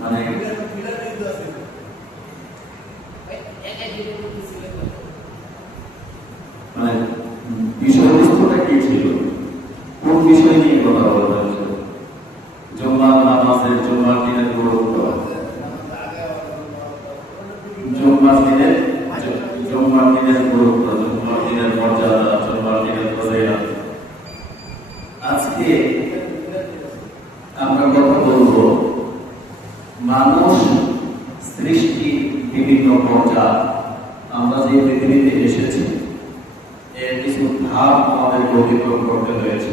মানে মানে বিষয়বস্তুটা কি ছিল, কোন বিষয় নিয়ে কথা বলা হয়েছিল? জুম্মার নামাজের, জুম্মার দিনের গুরুত্ব, জুম্মার দিনের গুরুত্ব, জুম্মার দিনের মর্যাদা, জুম্মার দিনের ফজিলত। আজকে আমরা কথা বলবো মানুষ সৃষ্টি বিভিন্ন পর্যায়। আমরা যে পৃথিবীতে এসেছি এর কিছু ধাপ আমাদেরকে অতিক্রম করতে হয়েছে।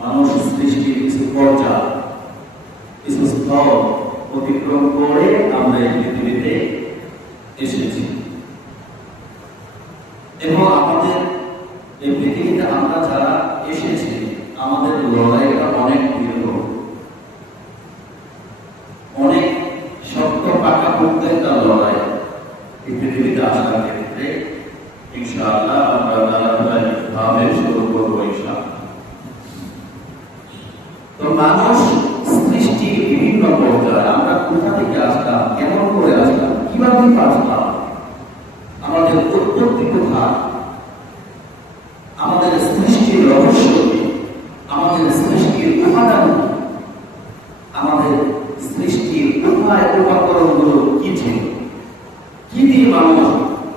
মানুষ সৃষ্টির কিছু পর্যায়, কিছু স্তর অতিক্রম করে আমরা এই পৃথিবীতে এসেছি এবং আমাদের এই পৃথিবীতে আমরা যারা এসেছি আমাদের লড়াইটা অনেক দীর্ঘ, অনেক শক্ত পাকা পড়তে একটা লড়াই। এই পৃথিবীতে আসার ক্ষেত্রে ইনশাআল্লাহ আমরা ধারাবাহিকভাবে শুরু করবো ইনশাআল্লাহ। তো মানুষ সৃষ্টির বিভিন্ন পর্যায়ে আমরা কোথা থেকে আসলাম, কেমন করে আসলাম, কিভাবে আসলাম, আমাদের উৎপত্তি কোথায়, আমাদের সৃষ্টির রহস্য কি, আমাদের সৃষ্টির উপাদান, আমাদের সৃষ্টির উপায় উপকরণগুলো কি ছিল, কি দিয়ে মানুষ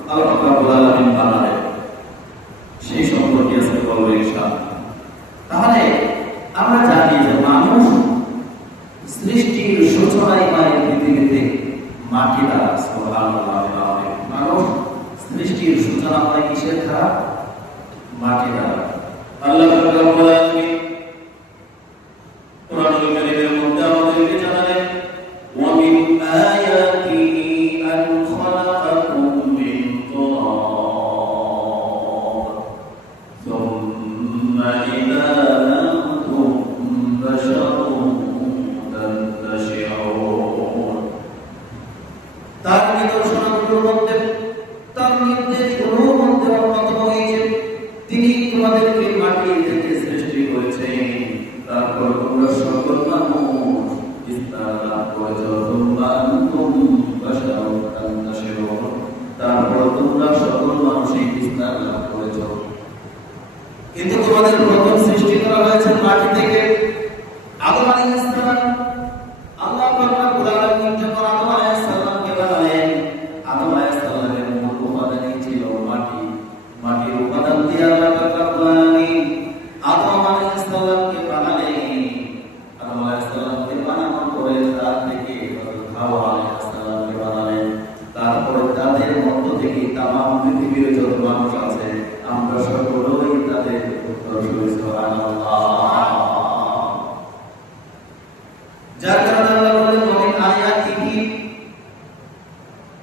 আল্লাহ রাব্বুল আলামিন বানালেন, সেই সম্পর্কে আজকে বলবো ইনশাআল্লাহ। তাহলে আমরা জানি যে মানুষ সৃষ্টির সূচনায় পায় পৃথিবীতে মাটি দ্বারা। সুবহানাল্লাহ। মানুষ সৃষ্টির সূচনা হয় কিসের দ্বারা? মাটি দ্বারা। আল্লাহ রাব্বুল আলামিন কোরআনুল কারীমের মধ্যে আমাদেরকে জানালেন, ওয়া মিন আয়াতিহি আন খালাকাকুম মিন তুরাব সুম্মা ইযা আনতুম বাশারুন তানতাশিরুন। তার নিদর্শনগুলোর মধ্যে, তার নির্দেশগুলোর মধ্যে অন্যতম হয়েছে তিনি তোমাদেরকে মাটি থেকে সৃষ্টি করেছেন, তারপর তোমরা সকল মানুষ বিস্তার লাভ করেছ, তারপর তোমরা সকল মানুষই বিস্তার লাভ করেছ। কিন্তু তোমাদের প্রথম সৃষ্টি করা হয়েছে মাটি থেকে। আদম আলাইহিস সালাম, আল্লাহ পাক রব্বুল আলামিন যখন আদম আলাইহিস সালামকে বানালেন, আদম আলাইহিস সালামের মূল উপাদানই ছিল মাটি। মাটির উপাদান দিয়ে আল্লাহ পাক রব্বুল আলামিন আদম আলাইহিস সালামকে বানালেন। আদম আলাইহিস সালামকে বানানোর পরে তার থেকে হাওয়া আলাইহিস সালামকে বানালেন। তারপরে তাদের মধ্য থেকে তামাম পৃথিবীর যত মানুষ আছে আমরা সকলেই তাদের উত্তরসূরি। সুবহানাল্লাহ। যার কারণে আল্লাহ বলেন, ওয়া মিন আয়াতিহি,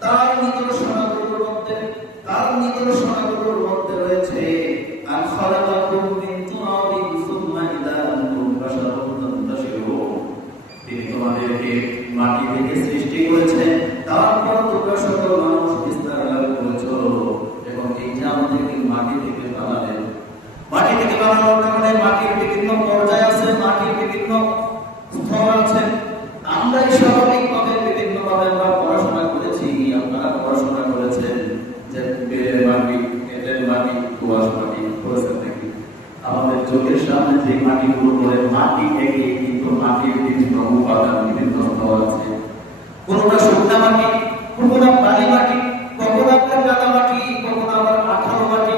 তার নিদর্শনগুলোর মধ্যে রয়েছে আন খালাকাকুম মিন তুরাবিন সুম্মা ইযা আনতুম বাশারুন তানতাশিরুন। তিনি তোমাদেরকে মাটি থেকে সৃষ্টি করেছেন, তারপর তোমরা সকল মানুষ বিস্তার লাভ করেছ। এবং এই যে আমাদেরকে মাটি থেকে বানালেন, মাটি থেকে বানানোর কারণে মাটির বিভিন্ন পর্যায় আছে, মাটির বিভিন্ন স্তর আছে। আমরাই স্বাভাবিকভাবে বিভিন্নভাবে আমরা পড়াশোনা করেছি, আপনারা পড়াশোনা করেছেন যে বেলের মাটি, এঁটেল মাটি, দোআঁশ মাটি করেছেন নাকি? আমাদের চোখের সামনে যে মাটিগুলো পড়ে, মাটি থেকে কিন্তু মাটির বিভিন্ন উপাদান, বিভিন্ন স্তর আছে। কোনটা শুকনা মাটি, কোনটা বালি মাটি, কখনো একটা কাদা মাটি, কখনো আবার আঠালো মাটি,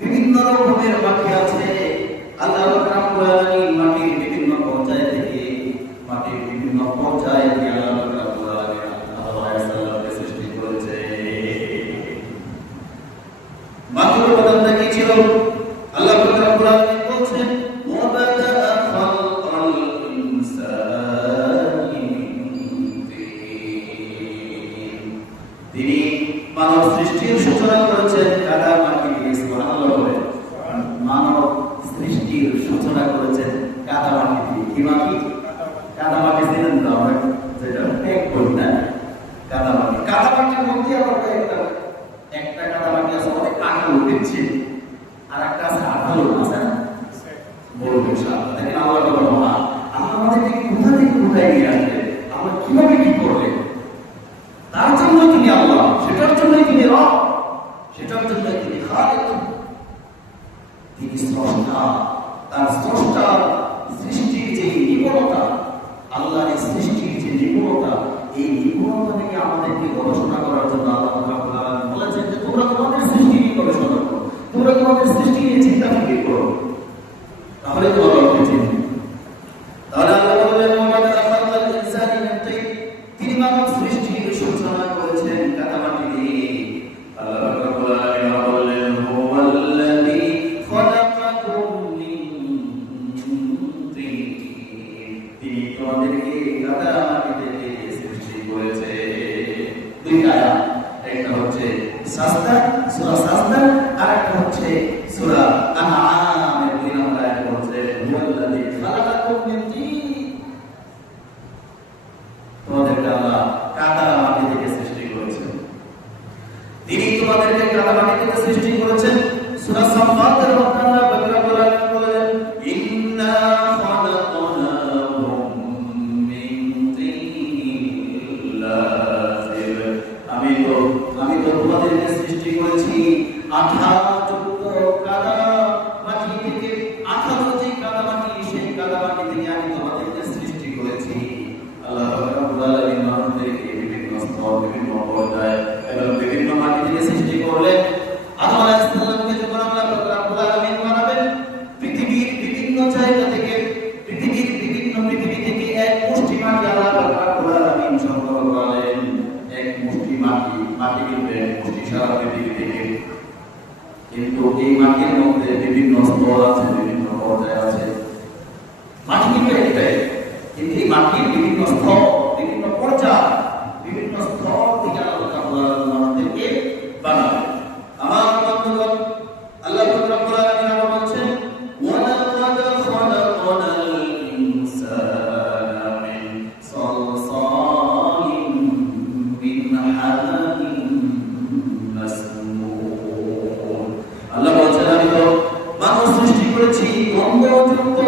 বিভিন্ন রকমের মাটি আছে। আল্লাহ রাব্বুল আলামিন মাটির বিভিন্ন পর্যায় থেকে, মাটির বিভিন্ন পর্যায়ে আল্লাহ রাব্বুল আলামিন আদম আলাইহিস সালামকে সৃষ্টি করেছে। মাটির উপাদানটা কি ছিল? আল্লাহ রাব্বুল আলামিন বলছেন, ওয়া বাদাআ খালকাল ইনসানি মিন তিন। তিনি মানব সৃষ্টির সূচনা করেছেন কাদা মাটি দিয়ে। সুবহানাল্লাহ। মানব সৃষ্টির সূচনা করেছেন কাদা মাটি দিয়ে। কি মাটি? কাদা মাটি ছিলেন তো আমরা যেটা এক করি না, কাদা মাটি। কাদা মাটির মধ্যে আবার একটা কাদা মাটি আছে অনেক আঠালো দিচ্ছে, আর একটা আছে আঠালো আছে না, বলবো ইনশাআল্লাহ। দেখেন আল্লাহ বলা, আমাদেরকে কোথা থেকে কোথায় নিয়ে আসবে, আমরা কিভাবে সৃষ্টির যে নিপুণতা, এই নিপুণতা থেকে আমাদেরকে গবেষণা করার জন্য আল্লাহ রাব্বুল আলামিন বলেছেন যে তোমরা তোমাদের সৃষ্টি নিয়ে গবেষণা করো, তোমরা তোমাদের সৃষ্টি নিয়ে চিন্তা ফিকির করো, তাহলে তোমার রবকে চিনবে। তাহলে আল্লাহ বললেন তিনি মানব সৃষ্টির সূচনা করেছেন কাদামাটি দিয়ে। আল্লাহ রাব্বুল আলামিন বললেন হুয়াল্লাযী খলাকাকুম মিন তিন, তিনি তোমাদেরকে কাদামাটি থেকে সৃষ্টি করেছে। দুইটা আয়াত, একটা হচ্ছে সাজদা, সূরা সাজদা, আর একটা হচ্ছে সূরা আনআম এর 2 নম্বর আয়াত বলছে হুয়াল্লাযী খলাকাকুম মিন তিন, তোমাদেরকে আল্লাহ কাদা মাটি থেকে সৃষ্টি করেছেন। তিনি তোমাদেরকে কাদা মাটি থেকে সৃষ্টি করেছেন। সূরা সাফফাতের মধ্যে আল্লাহ রাব্বুল আলামিন বলেন ইন্না খালাকনাহুম মিন তিনিল লাযিব, আমি তো তোমাদেরকে সৃষ্টি করেছি আঠাযুক্ত কাদা মাটি থেকে। আঠাযুক্ত যে কাদা মাটি, সেই কাদা মাটি থেকে আমি তোমাদেরকে সৃষ্টি করেছি। আল্লাহ রাব্বুল আলামিন মানুষদেরকে বিভিন্ন স্তর, বিভিন্ন পর্যায়ে এবং বিভিন্ন মাটি থেকে সৃষ্টি করলেন। আদম আলাইহিস সালামকে যখন আল্লাহ রাব্বুল আলামিন বানাবেন, পৃথিবীর বিভিন্ন জায়গা থেকে, পৃথিবী থেকে এক মুষ্টি মাটি আল্লাহ রাব্বুল আলামিন সংগ্রহ করলেন। এক মুষ্টি মাটি কিন্তু এক মুষ্টি সারা পৃথিবী থেকে। কিন্তু এই মাটির মধ্যে বিভিন্ন স্তর আছে, বিভিন্ন পর্যায় আছে। মাটি কিন্তু একটাই, কিন্তু এই মাটির বিভিন্ন স্তর, বিভিন্ন পর্যায়, বিভিন্ন স্তর থেকে আল্লাহ আমাদেরকে বানাবে। আমার বন্ধুগণ, আল্লাহ রাব্বুল আলামিন বলেছেন ওয়ালাকাদ খালাকনাল ইনসানা মিন সালসালিন মিন হামাইন মাসনুন। আল্লাহ বলেছেন আমি তো মানুষ সৃষ্টি করেছি গন্ধযুক্ত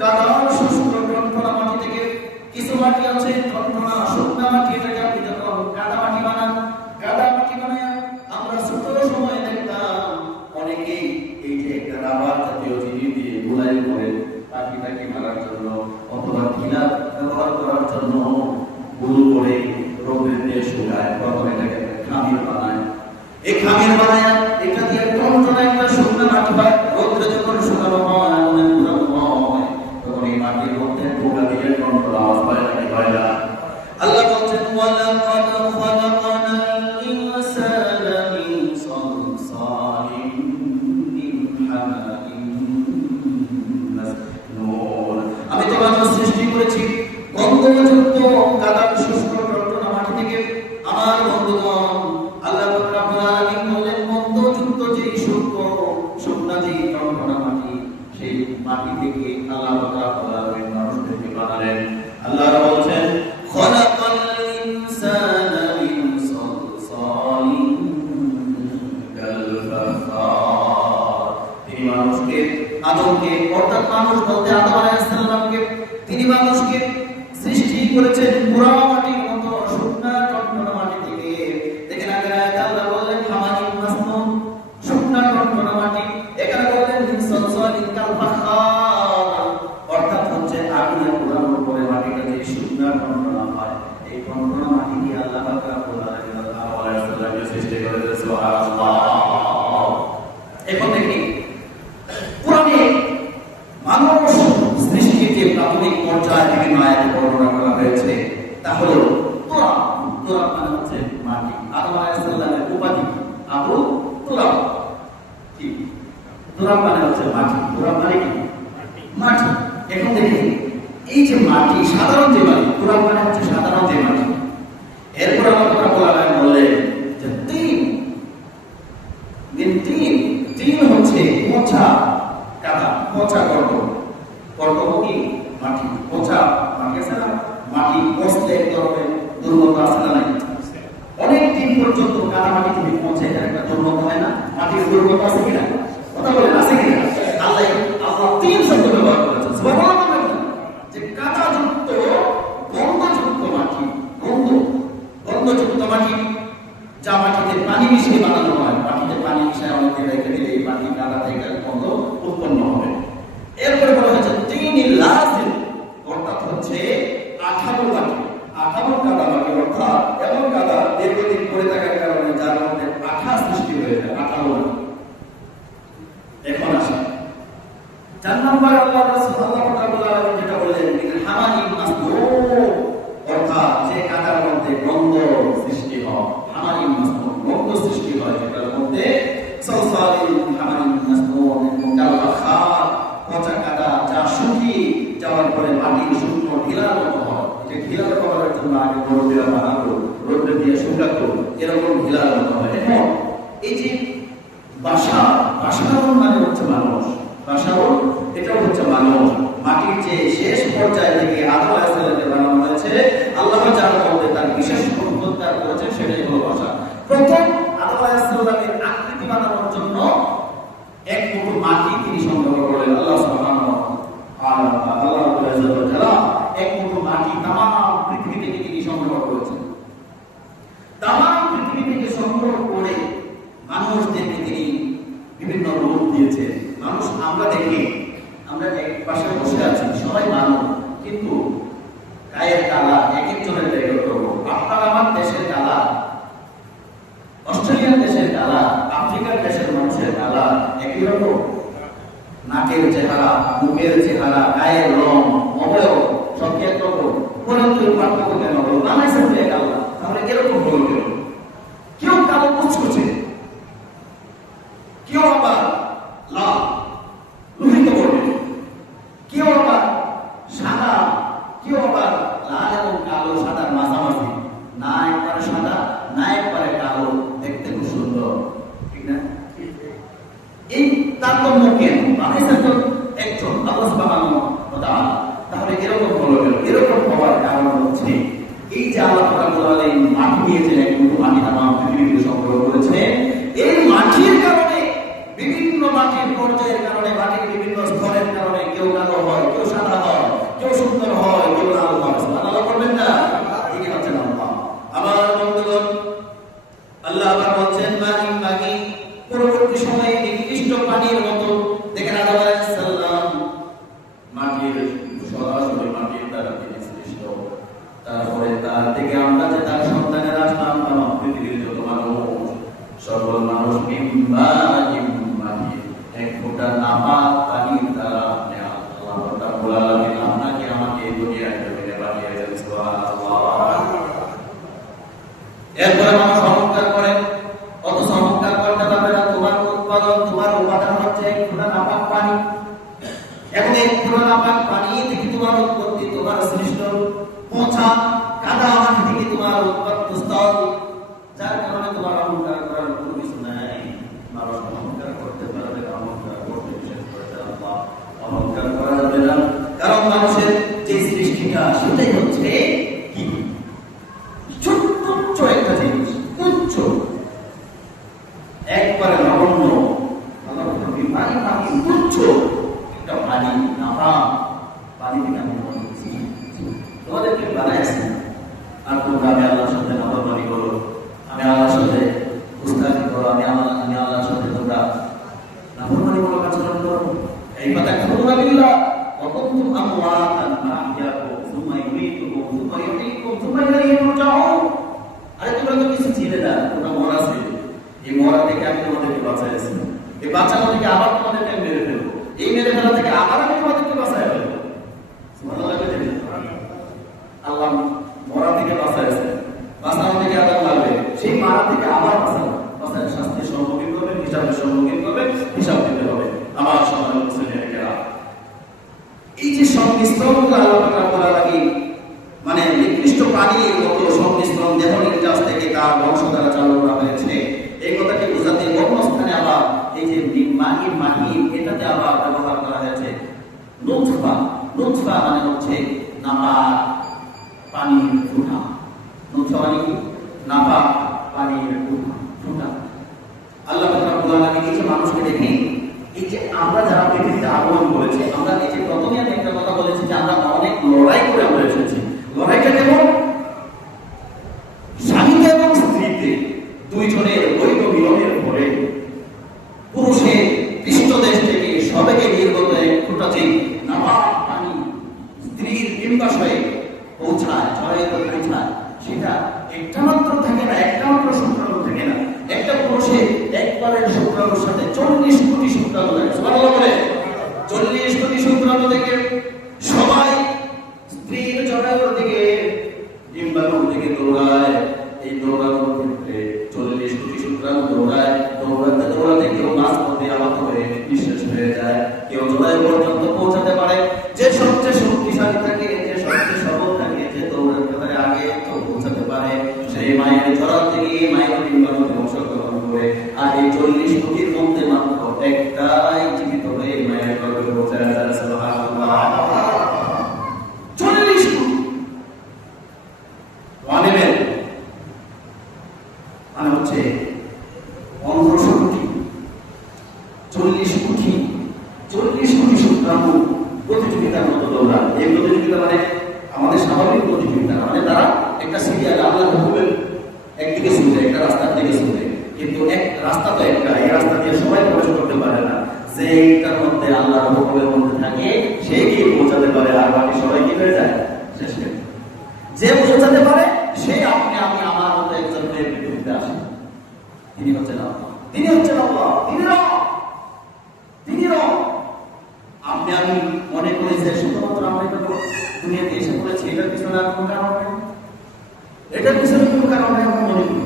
কাদার শুষ্ক টনটনা মাটি থেকে। কিছু মাটি আছে টনটনা শুকনা মাটি, এটাকে আপনি যখন কাদা মাটি বানান, কাদা মাটি বানায় আমরা ছোট সময় দেখতাম অনেকেই এই যে একটা রাবার জাতীয় জিনিস দিয়ে গোলাই করে পাখি মারার জন্য অথবা ঢিলা ব্যবহার করার জন্য গুল করে রোদের দিয়ে শুকায়, প্রথমে এটাকে খামির বানায়। এই খামির বানায় এটা দিয়ে টনটনা একটা শুকনা মাটি হয়। রোদ্রে যখন শুকানো হয়, অনেক পুরানো হয়, তখন এই মাটির মধ্যে পোকা দিয়ে টনটনা আওয়াজ হয় নাকি হয় না? আল্লাহ বলছেন ওয়ালাকাদ খালাকনাল ইনসানা মিন সালসালিন মিন হামাইন মাসনুন, আমি তো মানুষ সৃষ্টি করেছি গন্ধযুক্ত কাদার শুষ্ক টনটনা মাটি থেকে। আমার বন্ধুগণ, আল্লাহ রাব্বুল আলামিন বলেন গন্ধযুক্ত যে শুকনা যে টনটনা মাটি, সেই মাটি থেকে আল্লাহ রাব্বুল আলামিন মানুষদেরকে বানালেন। আল্লাহ বলছেন খলাকাল ইনসানা মিন সালসালিন কাল ফাখার, তিনি মানুষকে, আদমকে, অর্থাৎ মানুষ বলতে আদম আলাইহিস সালামকে, তিনি মানুষকে সৃষ্টি করেছেন পুরানো মাটির মতো শুকনা টনটনা মাটি থেকে। দেখেন আগের আয়াতে আল্লাহ বললেন হামাইন মাসনুন, শুকনা টনটনা মাটি। এখানে বললেন মিন সালসালিন কাল ফাখার, অর্থাৎ হচ্ছে আগুনে পোড়ানোর পরে মাটিটা যে শুকনা টনটনা হয়, এই টনটনা মাটি দিয়ে আল্লাহ রাব্বুল আলামিন আদম আলাইহিস সালামকে সৃষ্টি করেছেন। সুবহানাল্লাহ। এখন দেখি পুরানি মানুষ সৃষ্টির যে প্রাথমিক পর্যায় বিভিন্ন আয়াতে বর্ণনা করা হয়েছে, তা হলো তুরাব। তুরাব মানে হচ্ছে মাটি। আদম আলাইহিস সালামের উপাধি আবু তুরাব। কি তুরাব মানে হচ্ছে মাটি। তুরাব মানে কি? মাটি। এখন দেখি এই যে মাটি, সাধারণ যে মাটি, তুরাব মানে হচ্ছে সাধারণ যে মাটি। এরপর আল্লাহ রাব্বুল আলামিন বললেন যে তিন হচ্ছে পচা কাদা, পচা গর্ত। গর্ত কি? মাটি। পচা মাটি আছে না, মাটি পচলে এক ধরনের দুর্গন্ধ আছে না? নাই? অনেক দিন পর্যন্ত কাদা মাটি তুমি পচে, এটার একটা দুর্গন্ধ হয় না? মাটির দুর্গন্ধ আছে কিনা? কথা বলেন আছে কিনা? আল্লাহ তিন শব্দ ব্যবহার করেছেন। সুবহানাল্লাহ। যে কাদাযুক্ত গন্ধযুক্ত মাটি, গন্ধযুক্ত মাটি, যা মাটিতে পানি মিশিয়ে বানানো হয়। মাটিতে পানি মিশিয়ে অনেকে রেখে দিলে এই মাটি কাদা থেকে গন্ধ উৎপন্ন হবে। এরপরে বলা হয়েছে তিনিল লাযিব, অর্থাৎ হচ্ছে আঠালো আঠালো কাদা মাটি, অর্থাৎ এমন কাদা দীর্ঘদিন পড়ে থাকার কারণে যার মধ্যে আঠা সৃষ্টি হয়ে যায়, আঠালো মাটি। এখন আসে 4 নম্বর আল্লাহ রাসূল যেটা বললেন, হামাইন মাসনুন, অর্থাৎ যে কাদার মধ্যে গন্ধ সৃষ্টি হয়, হামাইন মাসনুন, গন্ধ সৃষ্টি হয় যেটার মধ্যে সালসালিন হামাইন মাসনুন, মুকাল্লাখাত, পচা কাদা যা শুকিয়ে যাওয়ার পরে মাটির শুকনো ঢিলার মতো হয়। এটা ঢিলার করার জন্য আগে রোদে বানাতো, রোদে দিয়ে শুকাতো, এরকম ঢিলার মতো হয়। এখন এই যে বাসারুন মানে হচ্ছে মানুষ, বাসারুন এটাও হচ্ছে মানুষ। মাটির যে শেষ পর্যায়ে থেকে আদম আলাইহিস সালামকে বানানো হয়েছে, আল্লাহ যার মধ্যে তার বিশেষ ক্ষমতা করেছে সেটাই হলো বাসা। প্রথম আদম আলাইহিস সালামের আকৃতি বানানোর জন্য এক মুঠো মাটি তিনি সংগ্রহ করলেন। আল্লাহ সুবহানাহু ওয়া তাআলা এক মুঠো মাটি তামাম পৃথিবী থেকে তিনি সংগ্রহ করেছেন। তামাম পৃথিবী থেকে সংগ্রহ করে মানুষদেরকে তিনি বিভিন্ন রূপ দিয়েছেন। মানুষ আমরা দেখি, আমরা এক পাশে বসে আছি, সবাই মানব, কিন্তু গায়ের কালার এক একজনের এক এক রকম। আপনার আমার দেশের কালার, অস্ট্রেলিয়ার দেশের কালার, আফ্রিকার দেশের মানুষের কালার একই রকম। নাকের চেহারা, মুখের চেহারা, গায়ের রং, অবয়ব সব একরকম, পরন্তু পার্থক্য কেন হলো? বানাইছে এক আল্লাহ, তাহলে এরকম হলো কেন? কেউ কালো কুচকুচে, কেউ আবার লাল লোহিত বর্ণের, কেউ আবার সাদা, কেউ আবার লাল এবং কালো সাদার মাঝামাঝি, না একবারে সাদা না একবারে কালো, দেখতে খুব সুন্দর, ঠিক না? এই তারতম্য কেন? বানাইছে তো একজন, আল্লাহ সুবহানাহু ওয়া তাআলা। তাহলে এরকম হলো কেন? এরকম হওয়ার কারণ হচ্ছে এই যে আল্লাহ রাব্বুল আলামিন মাটি দিয়েছেন, এক মুঠো মাটি তামাম পৃথিবীতে সংগ্রহ করেছে। এই মাটির কারণে, বিভিন্ন মাটির পর্যায়ের কারণে, মাটির বিভিন্ন স্তরের কারণে কেউ কালো হয়, কেউ সাদা হয়, কেউ সুন্দর হয়, কেউ লাল হয়। সুবহানাল্লাহ বলবেন না? ঠিকই হচ্ছেন আল্লাহ। আমার বন্ধুগণ, আল্লাহ আবার বলছেন মাহিম মাহি, পরবর্তী সময়ে নিকৃষ্ট পানির মতো। দেখেন আদম আলাইহিস সালাম মাটির, সরাসরি মাটির দ্বারা তিনি সৃষ্ট। তারপরে তার থেকে আমরা যে তার সন্তানের আসলাম, তামাম পৃথিবীর যত মানুষ, সকল মানুষ মিম্মাইম মাহি, এক ফোঁটা নাপাক পানির দ্বারা আল্লাহ রাব্বুল আলামিন আপনাকে আমাকে এই দুনিয়ায় জমিনে পাঠিয়েছেন। সুবহানাল্লাহ। এরপরে মানুষ অহংকার করে, অথচ অহংকার করতে পারবে না। তোমার উৎপাদন, তোমার উপাদান হচ্ছে এক ফোঁটা নাপাক পানি, এবং এই ফোঁটা নাপাক পানি থেকে তোমার উৎপত্তি, তোমার সৃষ্ট পচা কাদা মাটি থেকে তোমার উৎপত্তি স্থল, যার কারণে তোমার অহংকার করার কোনো কিছু নাই। মানুষ অহংকার করতে পারবে না, অহংকার করতে বিশেষ করে আল্লাহ অহংকার করা যাবে না। কারণ মানুষের যে সৃষ্টিটা সেটাই হচ্ছে কি, তুচ্ছ একটা জিনিস, তুচ্ছ, একবারে নগণ্য, পানি পানি তুচ্ছ একটা পানি, নাপা পানি থেকে আমি তোমাদেরকে বানাই আসি। আর তোমরা আমি আল্লাহর সাথে নাফরমানি করো, আমি আল্লাহর সাথে গুস্তাখি করো, আমি আল্লাহর সাথে তোমরা নাফরমানি করো, আচরণ করো। এই কথা তোমরা বিল্লাহ ওয়া কুনতুম আমওয়াতান ফাআহইয়াকুম সুম্মা ইউমীতুকুম সুম্মা ইউহয়ীকুম সুম্মা ইলাইহি তুরজাউন। আরে তোমরা তো কিছু ছিলে না, তোমরা মরা ছিলে, এই মরা থেকে আমি তোমাদেরকে বাঁচাইছি, এই বাঁচানো থেকে আবার তোমাদেরকে মেরে ফেলবো, এই মেরে ফেলা থেকে আবার আমি তোমাদেরকে বাঁচাই ফেলবো। সুবহানাল্লাহ। আল্লাহ মরা থেকে বাঁচাইছে, বাঁচানো থেকে আবার লাগবে, সেই মারা থেকে আবার বাঁচানো, বাঁচায় শাস্তির সম্মুখীন করবে, হিসাবের সম্মুখীন করবে, হিসাব দিতে হবে। আমার সম্মানিত মুসলিমেরা, এই যে সংমিশ্রণগুলো আল্লাহ রাব্বুল আলামিন মানে নিকৃষ্ট পানির মতো সংমিশ্রণ দেহ নির্যাস থেকে তার বংশ দ্বারা চালু করা হয়েছে, এই কথাটি বোঝাতে অন্য স্থানে আবার এই যে মাহি মাহি এটাতে আবার ব্যবহার করা হয়েছে নুতফা। নুতফা মানে হচ্ছে নাপাক পানির ফোঁটা। নুতফা মানে কি? নাপাক পানির ফোঁটা। আল্লাহ রাব্বুল আলামিন এই যে মানুষকে দেখে, এই যে আমরা যারা পৃথিবীতে আগমন করেছি, আমরা এই যে প্রথমে আমি একটা কথা বলেছি যে আমরা অনেক লড়াই করে আমরা এসেছি। লড়াইটা কেমন? স্বামীতে এবং স্ত্রীতে দুইজনের বৈধ মিলনের পরে পুরুষের পৃষ্ঠদেশ থেকে সবেগে নির্গত এক ফোঁটাতে নাপাক পানি স্ত্রীর ডিম্বাশয়ে পৌঁছায়, ছড়াইতে পৌঁছায়। সেই মায়ের জড়া থেকে মায়ের ডিম্বাণুতে অংশগ্রহণ করে আর এই 40 কোটির মধ্যে মাত্র একটাই জীবিত হয়ে মায়ের গর্ভে পৌঁছে যায়। সুবহানাল্লাহ। 40 কোটি ওয়ানেমের মানে হচ্ছে 1500 কোটি, 40 কোটি, 40 কোটি শুক্রাণু প্রতিযোগিতার মতো দৌড়ায়। এই প্রতিযোগিতা মানে আমাদের স্বাভাবিক প্রতিযোগিতা, মানে তারা একটা সিরিয়াল আল্লাহর হুকুমের একদিকে ছুটে, একটা রাস্তার দিকে ছুটে, কিন্তু এক রাস্তা তো একটা, এই রাস্তা দিয়ে সবাই প্রবেশ করতে পারে না। যে এইটার মধ্যে আল্লাহর হুকুমের মধ্যে থাকে সে গিয়ে পৌঁছাতে পারে, আর বাকি সবাই কি হয়ে যায়, শেষ হয়ে যায়। যে পৌঁছাতে পারে সে আপনি আমি আমার মতো একজনের বিরুদ্ধে আসে। তিনি হচ্ছেন আল্লাহ, তিনি হচ্ছেন আল্লাহ, তিনি রব। আপনি আমি মনে করি যে শুধুমাত্র আমরা দুনিয়াতে এসে পড়েছি, এটার পিছনে আর কোনো কারণ নেই, এটার পিছনে কোনো কারণ নেই আমরা মনে করি।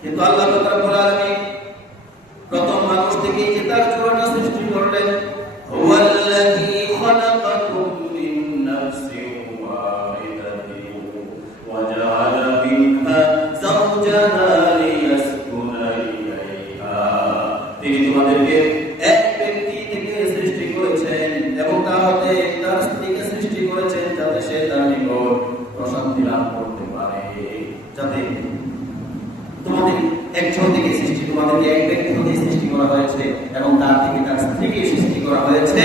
কিন্তু আল্লাহ রাব্বুল আলামিন প্রথম মানুষ থেকে যে তার জোড়াটা সৃষ্টি করলেন, হুয়াল্লাযী খালাকাকুম মিন নাফসিন ওয়াহিদাতিন ওয়া জাআলা মিনহা যাওজাহা লিয়াসকুনা ইলাইহা। তিনি তোমাদেরকে এক ব্যক্তি থেকে সৃষ্টি করেছেন এবং তার হতে তার স্ত্রীকে সৃষ্টি করেছেন যাতে সে তার নিকট প্রশান্তি লাভ করতে পারে। যাতে তোমাদের একজন থেকে সৃষ্টি, তোমাদেরকে এক ব্যক্তি থেকে সৃষ্টি করা হয়েছে এবং তার থেকে তার স্ত্রীকে সৃষ্টি করা হয়েছে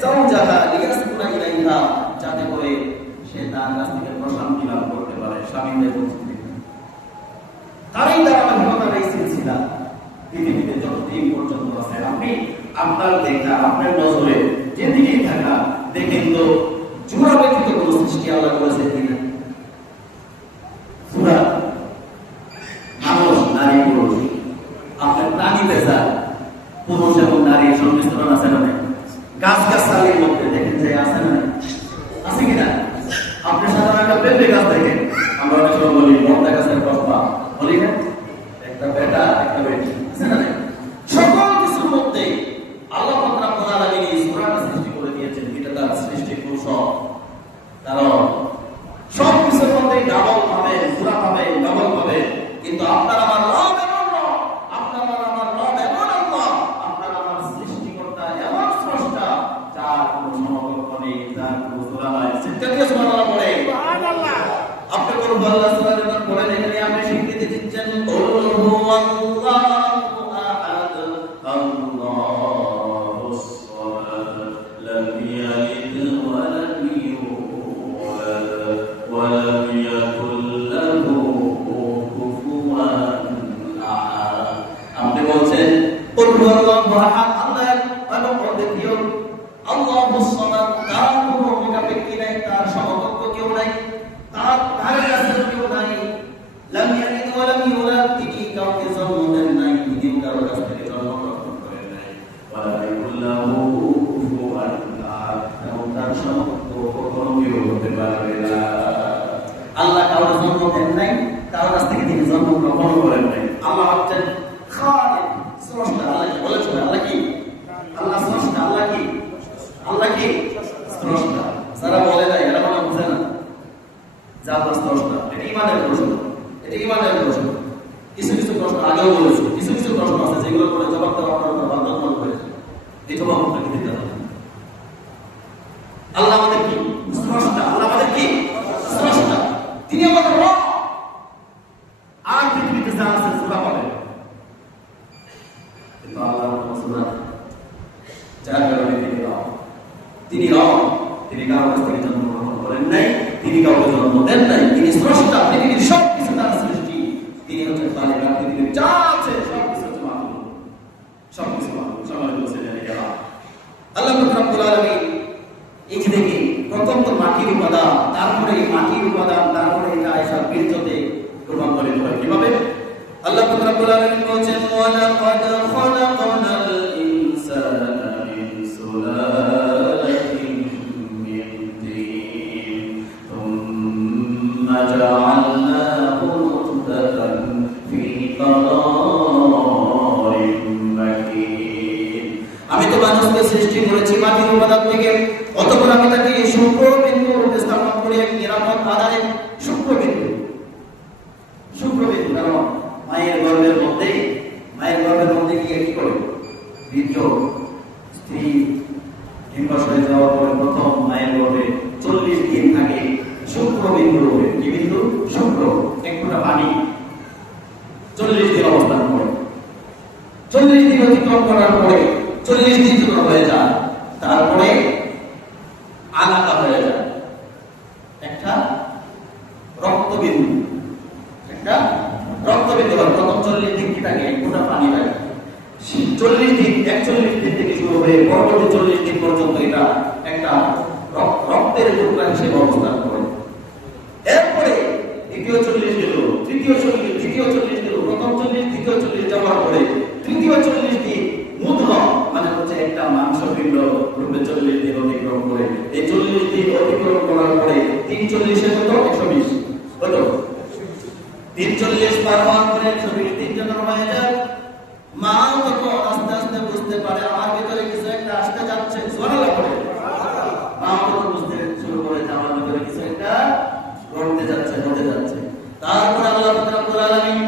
যাওজাহা লিয়াসকুনা ইলাইহা, যাতে করে সে তার কাছ থেকে প্রশান্তি লাভ করতে পারে, স্বামীদের উপস্থিতি। তারই ধারাবাহিকতার এই সিলসিলা পৃথিবীতে যতদিন পর্যন্ত আছে, আপনি আপনার দেখা, আপনার নজরে যেদিকেই থাকা দেখেন তো জোড়া ব্যতীত কোনো সৃষ্টি আল্লাহ করেছে কিনা? পুরা মানুষ, নারী, পুরুষ, আপনার প্রাণী বেজা পুরুষ এবং নারীর সংমিশ্রণ আছে না? গাছ গাছালির মধ্যে দেখেন যে আছে না, আছে কিনা? আপনি সাধারণ একটা পেঁপে গাছ দেখেন, আমরা অনেক সময় বলি মর্দা গাছের কষ্টা, বলি না? একটা বেটা একটা বেটি আছে না? সকল কিছুর মধ্যে আল্লাহ রাব্বুল আলামিন এই সূরাটা সৃষ্টি করে দিয়েছেন। এটা তার সৃষ্টির কৌশল। কারণ সব কিছুর মধ্যে ডাবল পাবে, সূরা পাবে, ডাবল পাবে। কিন্তু আপনার আমার রব এমন রব, আপনার আমার রব এমন আল্লাহ, আপনার আমার সৃষ্টিকর্তা এমন স্রষ্টা, যার কোনো সমকক্ষ নেই, যার কোনো সূরা নাই। সিদ্ধান্ত সুবহানাল্লাহ পড়ে, সুবহানাল্লাহ। আপনি কোন আল্লাহ সুবহানাল্লাহ পড়েন, এখানে আপনি স্বীকৃতি দিচ্ছেন কুল হুয়াল্লাহু আহাদ আল্লাহুস সামাদ লাম ইয়ালিদ ওয়া লাম ইউলাদ ওয়া লাম ইয়াকুল লাহু কুফুওয়ান আহাদ। আপনি বলছেন কুল হুয়াল্লাহু আহাদ, আল্লাহ এবং অদ্বিতীয়, আল্লাহুস সামাদ, তার কোনো মুকাবিল নাই, তার সমকক্ষ কেউ নাই, তার কাছে কেউ নাই। লাম ইয়ালিদ ওয়া লাম ইউলাদ, তিনি কাউকে জন্ম দেন নাই, তিনি কারো কাছ থেকে জন্মগ্রহণ করেন নাই। ওয়া লা ইয়াকুল লাহু কুফুওয়ান আহাদ, এবং তার সমকক্ষ কখনো কেউ হতে পারবে না। আল্লাহ কারো জন্ম দেন নাই, কারো কাছ থেকে তিনি জন্মগ্রহণ করেন নাই। আল্লাহ হচ্ছেন খালিক, স্রষ্টা। আল্লাহ কি বলেছেন? আল্লাহ কি? আল্লাহ স্রষ্টা। আল্লাহ কি? আল্লাহ কি? স্রষ্টা। যারা বলে না এরা মানে বুঝে না যে আল্লাহ স্রষ্টা। এটা ইমানের প্রশ্ন, এটা ইমানের প্রশ্ন। কিছু কিছু প্রশ্ন আগেও বলেছি, কিছু কিছু প্রশ্ন আছে যেগুলো করে জবাব দেওয়া আপনার উপর বাধ্যতামূলক হয়েছে। এই জবাব আপনাকে দিতে হবে। আল্লাহ আমাদের কি? স্রষ্টা। আল্লাহ আমাদের কি? স্রষ্টা। তিনি আমাদের রব। আর পৃথিবীতে যা আছে সূরা পাবে, কিন্তু আল্লাহ কোনো সূরা নেই, যার কারণে তিনি রব। তিনি রব, তিনি কারো কাছ থেকে জন্মগ্রহণ করেন নাই, তিনি কাউকে জন্ম দেন নাই, তিনি স্রষ্টা। পৃথিবীর সব কিছু তার সৃষ্টি, তিনি হচ্ছেন খালিক। পৃথিবীর যা আছে সব কিছু হচ্ছে মাখলুক, সব কিছু মাখলুক। সবাই বলছে জানি কেন আল্লাহ রাব্বুল আলামিন এই যে দেখি প্রথম তো মাটির উপাদান, তারপরে এই মাটির উপাদান, তারপরে এটা এসব বীর্যতে রূপান্তরিত হয়। কিভাবে? আল্লাহ রাব্বুল আলামিন বলেছেন ওয়া লাকাদ খালাকনাল ইনসানা মিন সুলালাতিন মিন তিন থুম্মা জাআলনাহু নুতফাতান ফি কারারিন মাকিন। আমি তো মানুষকে সৃষ্টি করেছি মাটির উপাদান থেকে, অতঃপর আমি তাকে শুক্রবিন্দু রূপে স্থাপন করে এক নিরাপদ আধারে শুক্রবিন্দু মধ্যে গিয়ে কি করে বীর্য স্ত্রী ডিম্বাশয় হয়ে যাওয়ার পরে প্রথম মায়ের গর্ভে 40 দিন থাকে শুক্র বিন্দু রূপে। কি বিন্দু? শুক্র। এক ফোঁটা পানি 40 দিন অবস্থান করে। 40 দিন অতিক্রম করার পরে 40 দিন যখন হয়ে যায়, তারপরে আলাদা হয়ে যায় একটা রক্তবিন্দু। একটা রক্তবিন্দু হয়। প্রথম 40 দিন কি থাকে? এক ফোঁটা পানি থাকে। 40 দিন 41 দিন থেকে শুরু হয়ে পরবর্তী 40 দিন পর্যন্ত এটা একটা রক্তের টুকরা হিসেবে অবস্থান করে। এরপরে দ্বিতীয় 40 গেল, তৃতীয় 40, দ্বিতীয় 40 গেল, প্রথম 40, দ্বিতীয় 40 যাওয়ার পরে তৃতীয় 40 দিন মুদ্রা মানে হচ্ছে একটা মাংসপিণ্ড রূপে 40 দিন অতিক্রম করে। এই 40 দিন অতিক্রম করার পরে 340 এর মতো 120 হলো। 340 পার হওয়ার পরে 120 দিন যখন হয়ে যায়, মা তখন আস্তে আস্তে বুঝতে পারে আমার ভিতরে কিছু একটা আসতে যাচ্ছে। সুবহানাল্লাহ পড়ে মা তখন বুঝতে শুরু করে যে আমার ভিতরে কিছু একটা ঘটতে যাচ্ছে, হতে যাচ্ছে। তারপর আল্লাহ রাব্বুল আলামিন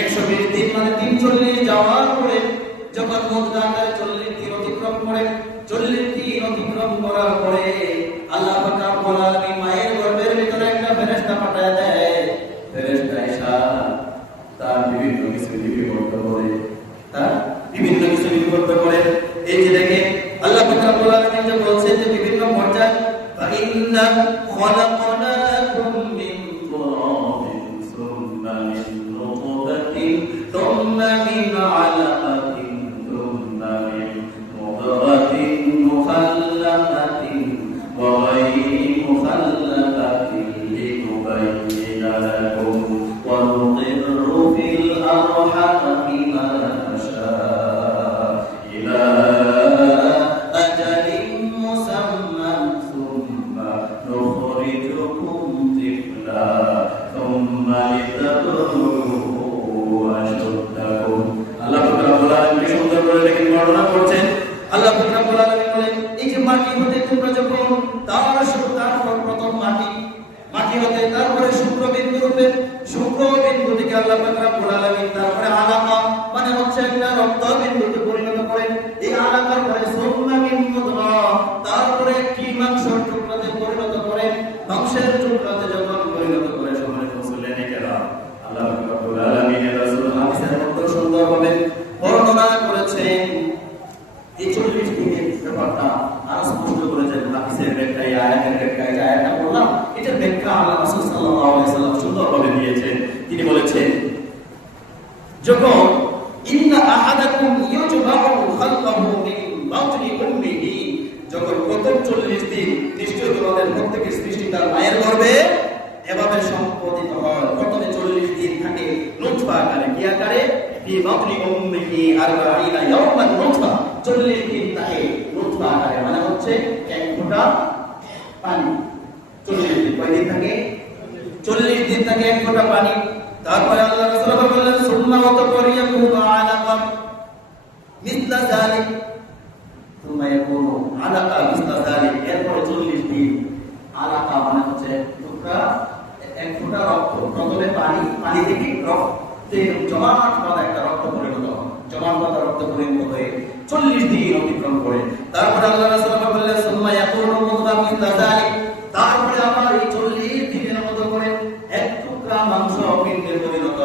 120 দিন মানে 340 যাওয়ার পরে যখন মুদ্রা আকারে 40 দিন অতিক্রম করে, 40 দিন অতিক্রম করার পরে আল্লাহ রাব্বুল আলামিন মায়ের গর্ভের ভিতরে একটা ফেরেশতা পাঠায় দেয়। ফেরেশতা এসে তার বিভিন্ন কিছু লিপিবদ্ধ করে, তার বিভিন্ন কিছু লিপিবদ্ধ করে। এই যে দেখে আল্লাহ রাব্বুল আলামিন যে বলছে যে বিভিন্ন পর্যায় فإنا خلقناكم من تراب ثم من نطفة ثم من علقة ثم من مضغة مخلقة وغير مخلقة لنبين لكم ونقر في الأرحام ما نشاء إلى أجل مسمى ثم نخرجكم طفلا ثم لتبلغوا أشدكم। আল্লাহ রাব্বুল আলামিন সুন্দর করে লেখেন, বর্ণনা করছেন। আল্লাহ রাব্বুল আলামিন বলেন, এই যে মাটি হতে তোমরা যখন তারপর প্রথম মাটি হতে তারপরে শুক্রবিন্দু রূপে, শুক্রবিন্দু থেকে আল্লাহ রাব্বুল আলামিন তারপরে আলাকা মানে হচ্ছে একটা রক্তবিন্দুতে পরিণত করেন। এই আলাকার পরে সুম্মা মিন মুদগা তারপরে একটি মাংসের টুকরাতে পরিণত করেন। মাংসের টুকরাতে যখন পরিণত করে সম্মানিত মুসলিম কেরাম, আল্লাহ রাব্বুল আলামিনের রাসূল হাদিসের মধ্যে সুন্দরভাবে বর্ণনা করেছেন। এই 40 দিনের ব্যাপারটা আরো স্পষ্ট করেছেন হাদিসের ব্যাখ্যায়, আয়াতের ব্যাখ্যায়। যে আয়াতটা বললাম এটার ব্যাখ্যা আল্লাহ রাসূল সাল্লাল্লাহু আলাইহি সাল্লাম সুন্দরভাবে দিয়েছেন। তিনি বলেছেন, যখন ইন্না আহাদাকুম ইউজবাউ খালকাহু মিন বাতনি উম্মিহি, যখন প্রথম 40 দিন নিশ্চয় তোমাদের প্রত্যেকের সৃষ্টি তার মায়ের গর্ভে এভাবে সম্পাদিত হয়। প্রথমে 40 দিন থাকে নুতফা আকারে, কি আকারে? ফি বাতনি উম্মিহি 40 ইয়াওমান নুতফা, 40 দিন থাকে নুতফা আকারে মানে হচ্ছে এক ফোঁটা পানি। 40 দিন কয় দিন থাকে? 40 দিন থাকে এক ফোঁটা পানি। তারপরে আল্লাহ রাসূল বললেন, সুম্মা ওয়াতাকুরু ইয়াকুনু আলাকা মিসলা যালিক, সুম্মা ইয়াকুনু আলাকা মিসলা যালিক। এরপরে 40 দিন আলাকা মানে হচ্ছে টুকরা এক ফোঁটা রক্ত। প্রথমে পানি থেকে রক্তে জমাট বাঁধা একটা রক্ত পরিণত হয়, জমাট বাঁধা রক্ত পরিণত হয়ে 40 দিন অতিক্রম করে। তারপরে আল্লাহ রাসূল বললেন, সুম্মা ইয়াকুনু মুদগা মিসলা যালিক, তারপরে আবার এই 40 দিনের মতো করে এক টুকরা মাংস পিণ্ডে পরিণত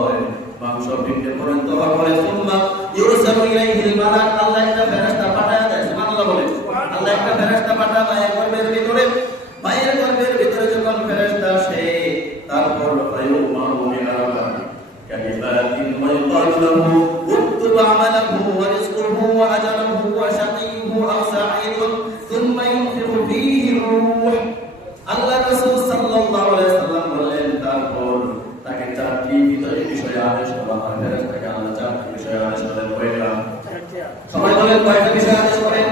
হয়। মাংস পিণ্ডে পরিণত হওয়ার পরে সুম্মা ইউরসালু ইলাইহিল মালাক, আল্লাহ একটা ফেরেশতা পাঠায় দেয়। সুবহানাল্লাহ বলে, আল্লাহ একটা ফেরেশতা পাঠায় মায়ের গর্ভের ভিতরে। মায়ের গর্ভের ভিতরে যখন ফেরেশতা আসে, তারপর ফায়ুমারু বিআরবা কালিমাতিন ওয়া ইউকালু লাহু উকতুব আমালাহু ওয়া রিজকুহু ওয়া আজালুহু ওয়া শাকিয়্যুন আও সাঈদুন সুম্মা ইউনফিখু ফীহি রূহ। আল্লাহ রাসূল সাল্লাল্লাহু আলাইহি সাল্লাম বললেন, তারপর তাকে 4টি বিষয়ে আদেশ করা হয়। ফেরেশতাকে আল্লাহ 4টি বিষয়ে আদেশ করেন। কয়টা? সবাই বলেন কয়টা বিষয়ে আদেশ করেন?